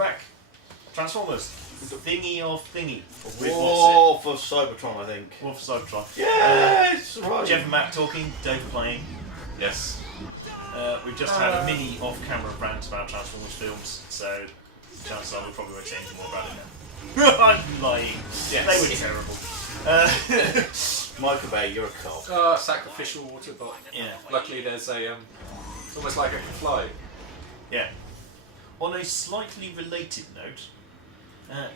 back. Transformers. Thingy of thingy. War for Cybertron, I think. War for Cybertron. Yes! Right. Geoff and Matt talking, Dave playing. Yes. We've just had a mini off-camera rant about Transformers films, so chances are we probably won't say anything more about it now. I'm lying. Yes. They were terrible. Michael Bay, you're a cop. Sacrificial water bot. Yeah. Luckily there's a, it's almost like it can fly. Yeah. On a slightly related note,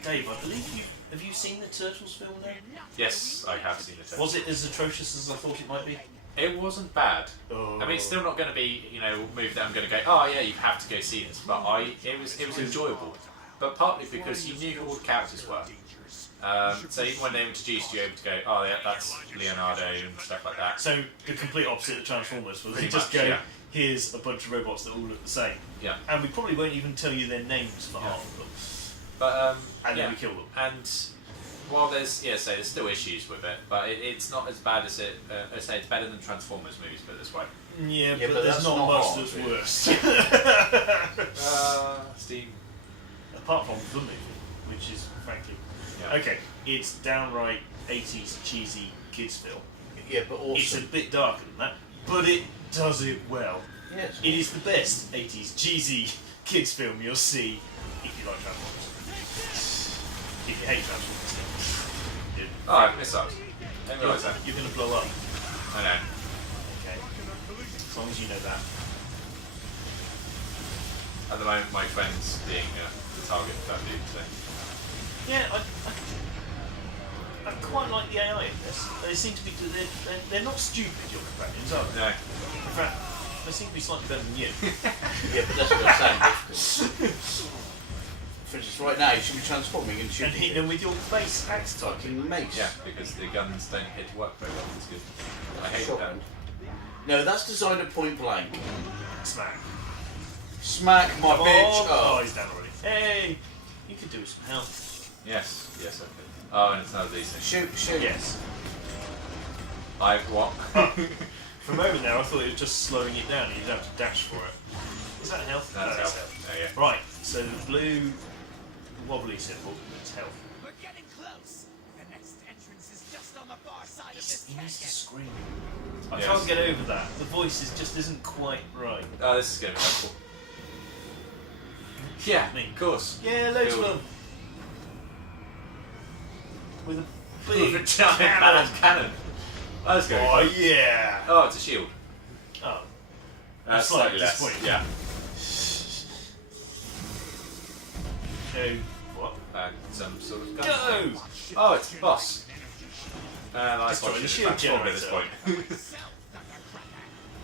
Dave, I believe have you seen the Turtles film now? Yes, I have seen it. Was it as atrocious as I thought it might be? It wasn't bad. Oh. I mean, it's still not going to be, a movie that I'm going to go, oh yeah, you have to go see this. But it was enjoyable. But partly because you knew who all the characters were. So even when they introduced you, able to go, oh yeah, that's Leonardo and stuff like that. So the complete opposite of Transformers, where they Pretty just much, go, yeah. here's a bunch of robots that all look the same. Yeah. And we probably won't even tell you their names for half of them. But and then we kill them. And while there's still issues with it, but it's not as bad as it. I say it's better than Transformers movies, put it this way. Yeah, but there's not much that's worse. Steam. Apart from the movie, which is frankly okay. It's downright 80s cheesy kids film. Yeah, but also it's a bit darker than that, but it does it well. Yes. It is the best 80s cheesy kids film you'll see if you like Transformers. If you hate Transformers, I missiles. I didn't realise that. You're going to blow up. I know. Okay. As long as you know that. At the moment, my friend's being the target for that dude. So. Yeah, I quite like the AI in this. They seem to be they're not stupid, your companions, are they? No. In fact, they seem to be slightly better than you. Yeah, but that's what I'm saying. For instance, right now you should be transforming and shooting. And hit them with your face axe type. Fucking mace. Yeah, because the guns don't hit to work very well. It's good. I hate Shotgun. that. No, that's designed at point blank. Smack. Smack my Come bitch on. up. Oh, he's down already. Hey, you could do with some help. Yes, I could. Oh, and it's another of these things. Shoot. Yes. What? For a moment now, I thought it was just slowing it down and you'd have to dash for it. Is that health? That's No, health. Oh, yeah. Right, so the blue wobbly symbol is health. We're getting close. The next entrance is just on the far side of this He needs to canyon. scream. I Yes. can't get over that. The voice just isn't quite right. Oh, this is going to be helpful. Yeah, Me. of course. Yeah, loads of Cool. them. With a With big a giant cannon. badass cannon. Oh, that's good. Oh yeah. Oh, it's a shield. Oh. That's Slightly slightly less. disappointing. Yeah. So what? Some sort of gun. Go! Oh, it's the boss. I Destroy watched the it shield transform at this generator. point.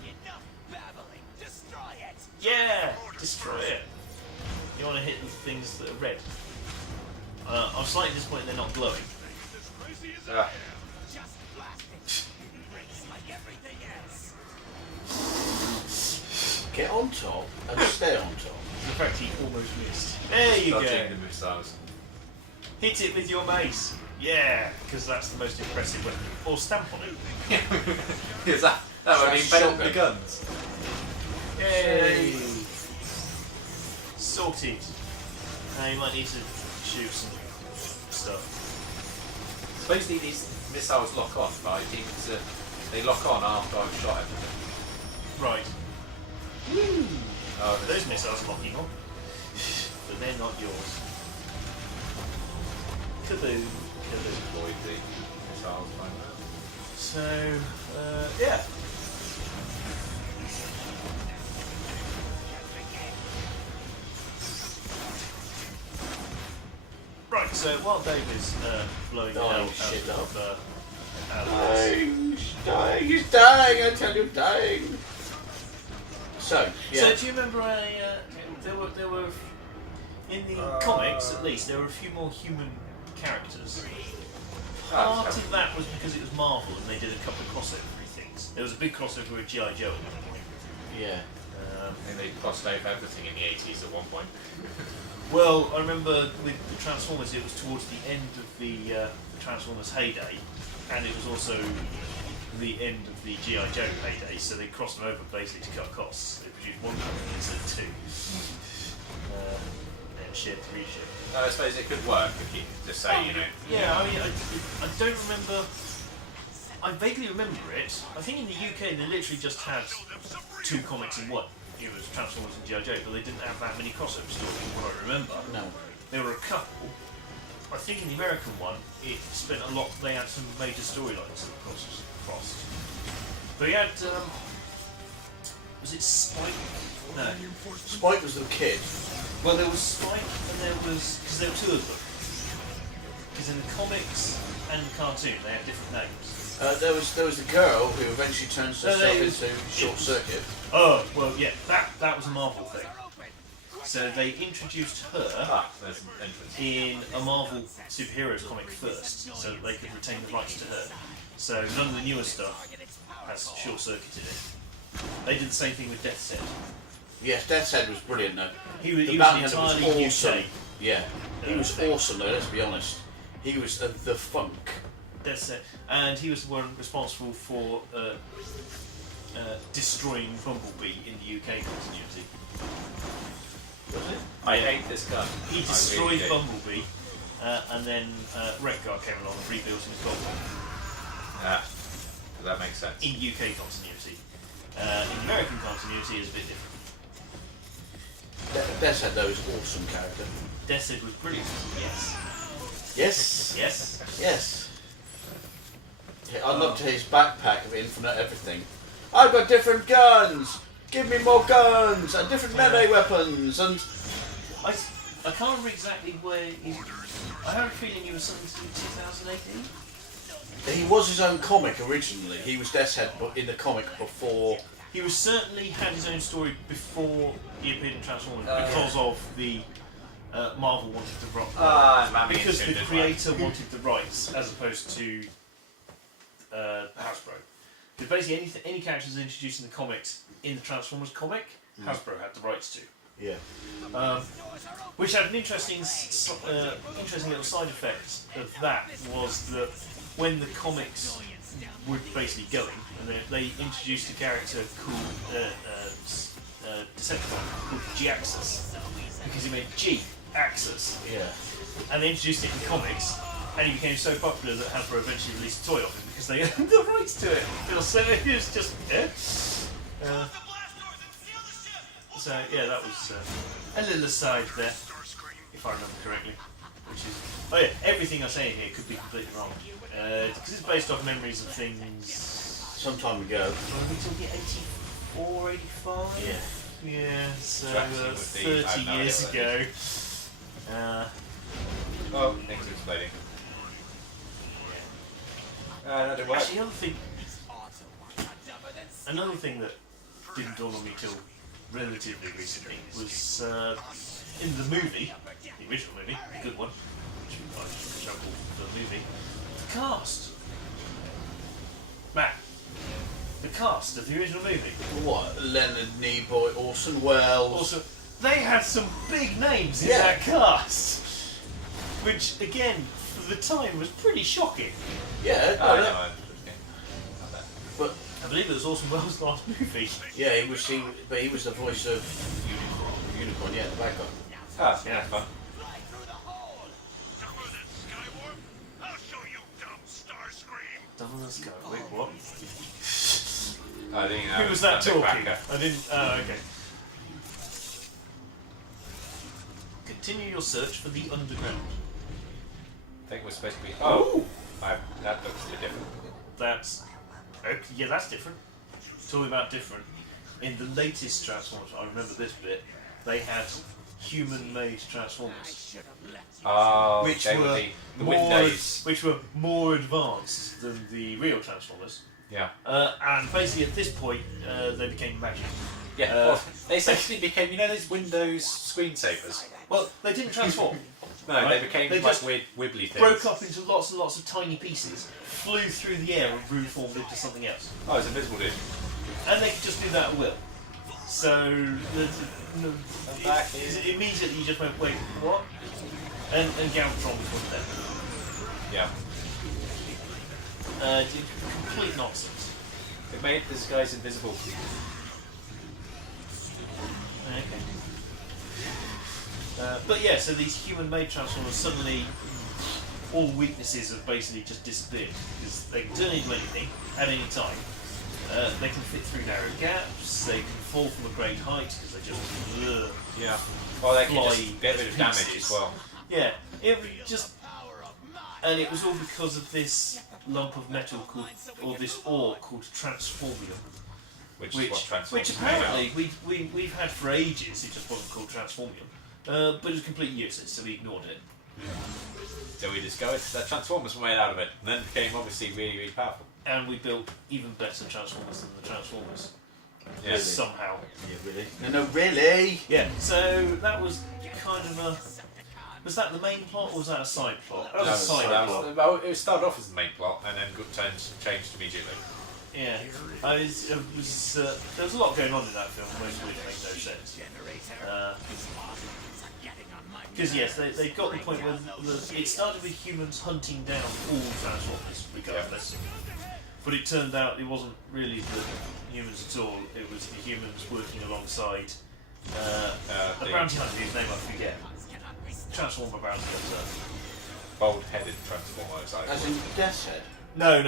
Enough babbling. Destroy it. Yeah! Destroy it. You want to hit the things that are red. I'm slightly disappointed they're not glowing. Ah. Just blast it. Breaks like everything else. Get on top and stay on top. In fact, he almost missed. There you go. Dodging the missiles. Hit it with your mace. Yeah, because that's the most impressive weapon. Or stamp on it. Is that would have been better than the guns. Yay! Sorted. Now you might need to shoot some stuff. Supposedly these missiles lock on, but I think they lock on after I've shot everything. Right. Oh, Those missiles are locking on. But they're not yours. Kaboom. deployed the missiles by now. So, yeah. Right, so while Dave is blowing the hell shit out of this. Dying, he's dying, I tell you, dying. So, yeah. So do you remember there were in the comics at least there were a few more human characters. Part of that was because it was Marvel and they did a couple of crossover things. There was a big crossover with G.I. Joe at one point. Yeah. And they crossed over everything in the 80s at one point. Well, I remember with the Transformers, it was towards the end of the Transformers heyday, and it was also the end of the G.I. Joe heyday, so they crossed them over basically to cut costs. They produced one movie instead of two. and shared readership. I suppose it could work if you just say, you know. Yeah, I mean, I don't remember. I vaguely remember it. I think in the UK they literally just had 2 comics in one. It was Transformers and G.I. Joe, but they didn't have that many crossover stories, from what I remember. No. There were a couple. I think in the American one, it spent a lot. They had some major storylines that crossed. But he had. Was it Spike? No. Spike was the kid. Well, there was Spike, and there was because there were 2 of them. Because in the comics and the cartoon, they had different names. There was the girl who eventually turns herself into Short Circuit. Oh, well, yeah, that was a Marvel thing. So they introduced her There's an entrance. in a Marvel superheroes comic first, so that they could retain the rights to her. So none of the newer stuff has Short Circuit in it. They did the same thing with Death's Head. Yes, Death's Head was brilliant though. He was Batman entirely awesome. UK. Yeah, he was awesome though, let's be honest. He was the funk. Death's Head. And he was the one responsible for destroying Bumblebee in the UK continuity. Was it? I hate this gun. He destroyed Bumblebee, and then Wreck-Gar came along and rebuilt him as Bumblebee. That makes sense. In UK continuity. In American continuity, it's a bit different. Death's Head though was an awesome character. Death's Head was brilliant. Yes. Yes. Yes. Yes. I loved his backpack of infinite everything. I've got different guns! Give me more guns! And different melee weapons! And I can't remember exactly where he... I have a feeling he was something in 2018. he was his own comic originally. He was Death's Head in the comic before. He was certainly had his own story before he appeared in Transformers because of the Marvel wanted the rights. Because the creator wanted the rights as opposed to Hasbro. Because basically any characters introduced in the comics in the Transformers comic, Hasbro had the rights to. Yeah. Which had an interesting little side effect of that was that when the comics were basically going, and they introduced a character called Decepticon called G-Axis because he made G-Axis, Yeah. and they introduced it in comics, and he became so popular that Hasbro eventually released a toy of him because they owned the rights to it. It was just so yeah, that was a little aside there, if I remember correctly. Which is, oh yeah, everything I say here could be completely wrong because it's based off memories of things. Some time ago. Are we talking 84, 85? Yeah. Yeah, so Strategy would be- 30 I have no years idea ago. Oh, things are exploding. That didn't work. Actually, another thing that didn't dawn on me till relatively recently was in the movie, the original movie, the good one, which I shall call the movie, the cast. Matt, the cast of the original movie. What? Leonard Nimoy, Orson Welles. Also, they had some big names in Yeah. that cast, which again, for the time, was pretty shocking. Yeah. Oh, no, no, that- not bad. But I believe it was Orson Welles' last movie. yeah, he was the voice of Unicorn. Yeah, the bad guy. Ah, yeah, fun. Double the Sky. Wait, what? I think, Who was that that's a talking? cracker. I didn't. Oh, okay. Continue your search for the underground. I think we're supposed to be. Oh! That looks a bit different. That's. Okay, yeah, that's different. Talking about different. In the latest Transformers, I remember this bit, they had human-made Transformers. Oh, Which they were would be the more, windows. which were more advanced than the real Transformers. Yeah. And basically at this point, they became magic. Yeah. Well, they essentially became, you know, those Windows screensavers. Well, they didn't transform. No, Right. they became They like just weird wibbly things. Broke up into lots and lots of tiny pieces, flew through the air and reformed into something else. Oh, it's invisible, dude. And they could just do that at will. So, back immediately you just went, wait, what? And Galvatron was one of them. Yeah. Complete nonsense. It made this guy's invisible. Okay. But yeah, so these human-made Transformers suddenly, all weaknesses have basically just disappeared because they can turn into anything at any time. They can fit through narrow gaps. They can fall from a great height because they just Yeah. Well, they can fly just get rid of damage pieces. as well. Yeah, it was just, and it was all because of this lump of metal called, or this ore called transformium, Which is what Transformers which is made out of. apparently we've had for ages. It just wasn't called transformium, but it was completely useless, so we ignored it. So we discovered that Transformers were made out of it, and then it became obviously really, really powerful. And we built even better Transformers than the Transformers. Yeah. Somehow. Yeah, really? No, really? Yeah, so that was kind of a... Was that the main plot, or was that a side plot? That was a side plot. Well, it started off as the main plot, and then changed immediately. Yeah, there was a lot going on in that film, most of which made no sense. Because yes, they got the point where it started with humans hunting down all Transformers, regardless. But it turned out it wasn't really the humans at all, it was the humans working alongside a bounty hunter whose name I forget. Transformer bounty hunter. Bald-headed Transformers, I As in Death's Head? No,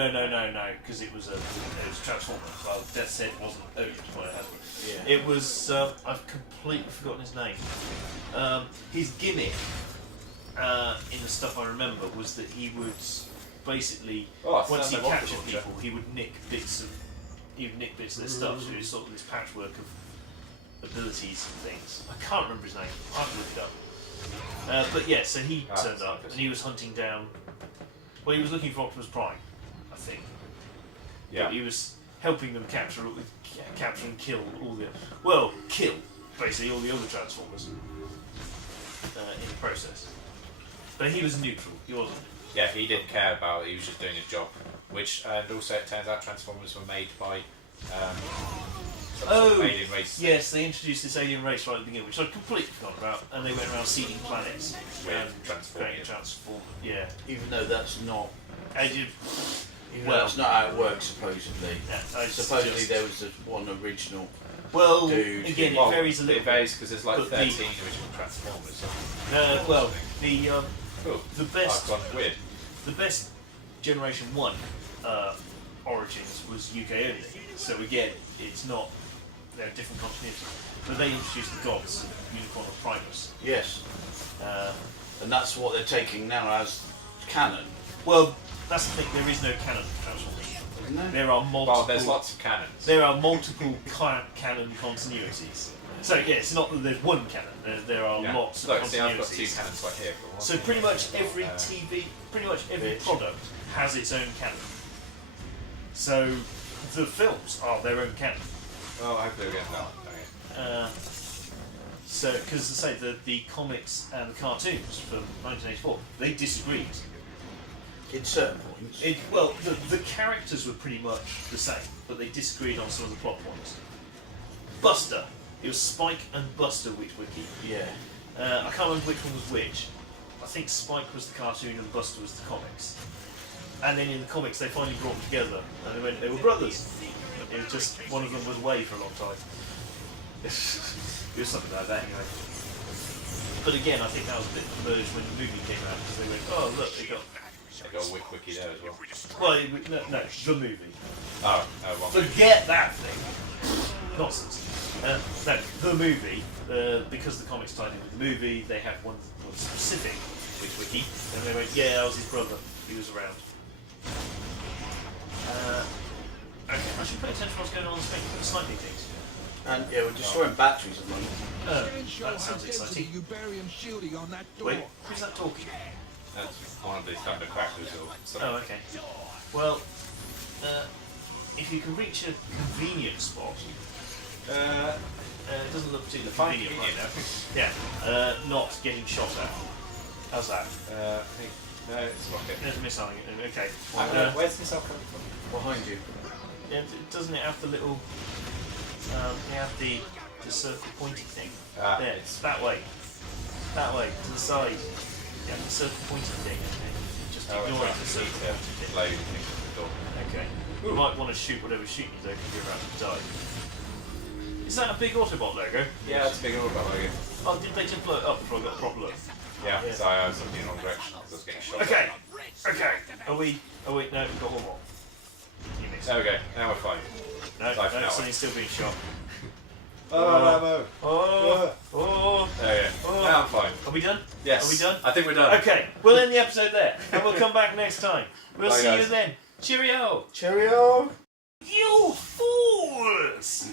because it was Transformer. Well, Death's Head wasn't owned by Hasbro. Yeah. It was, I've completely forgotten his name. His gimmick, in the stuff I remember, was that he would basically, once he captured people, he would nick bits of their stuff, so it was sort of this patchwork of abilities and things. I can't remember his name, I have to look it up. But yeah, so he turned up and he was hunting down, well, he was looking for Optimus Prime, I think. Yeah. But he was helping them capture and kill all the, kill basically all the other Transformers in the process. But he was neutral, he wasn't. Yeah, he didn't care about it, he was just doing his job. Which, and also it turns out Transformers were made by some sort of alien race. Yes, they introduced this alien race right at the beginning, which I'd completely forgotten about, and they went around seeding planets With creating transform. Yeah. Even though that's not... Well, that's not how it works, supposedly. Yeah, Supposedly there was one original... Well, Dude. again, Well, it varies a little It varies because there's like but 13 original Transformers. The best... I've gone weird. The best Generation 1 Origins was UK only. So again, it's not... They're different continuity. But they introduced the gods, Unicorn and Primus. Yes. And that's what they're taking now as canon. Well, that's the thing, there is no canon Transformers. Isn't there? There are multiple... Well, there's lots of cannons. There are multiple canon continuities. So yeah, it's not that there's one canon. There are lots of Look, continuities. see, I've got two cannons right here. So pretty much every TV, pretty much every product has its own canon. So the films are their own canon. Well, hopefully we get that. So, because as I say, the comics and the cartoons from 1984, they disagreed. In certain points. The characters were pretty much the same, but they disagreed on some of the plot points. Buster. It was Spike and Buster which were key. Yeah. I can't remember which one was which. I think Spike was the cartoon and Buster was the comics. And then in the comics they finally brought them together and they were brothers. It was just one of them was away for a long time. It was something like that anyway. But again, I think that was a bit merged when the movie came out because they went, oh look, they got a wiki there as well. well, no, the movie. Oh, one Forget that thing. Nonsense. No, the movie, because the comics tied in with the movie, they had one specific with Wiki, and they went, yeah, that was his brother, he was around. Okay, I should pay attention to what's going on the screen, the sniping things. And yeah, we're destroying batteries at the moment. That sounds exciting. Wait, who's that talking? That's one of these thunder crackers or something. Oh, okay. Well, if you can reach a convenient spot, it doesn't look particularly convenient right now. Yeah, not getting shot at. How's that? I think, no, it's rocket. There's a missile. Okay. Where's this all coming from? Behind you. Yeah, doesn't it have the little? They have the circle pointy thing. There, it's that way. That way to the side. Yeah, the circle pointy thing. Just ignore the circle pointy thing. Load things at the door. Okay. You might want to shoot whatever's shooting you though, because you're about to die. Is that a big Autobot logo? Yeah, it's a big Autobot logo. Oh, did they just blow it up before I got a proper look? Yeah, so I was looking in the wrong direction because I was getting shot. Okay. Okay. Are we? Oh wait, no, we've got one more. Units. There we go. Now we're fine. No, Life no, now. somebody's still being shot. Oh. Oh. There we go. Now I'm fine. Are we done? Yes. Are we done? I think we're done. Okay, we'll end the episode there, and we'll come back next time. We'll Bye, see guys. you then. Cheerio! Cheerio! You fools!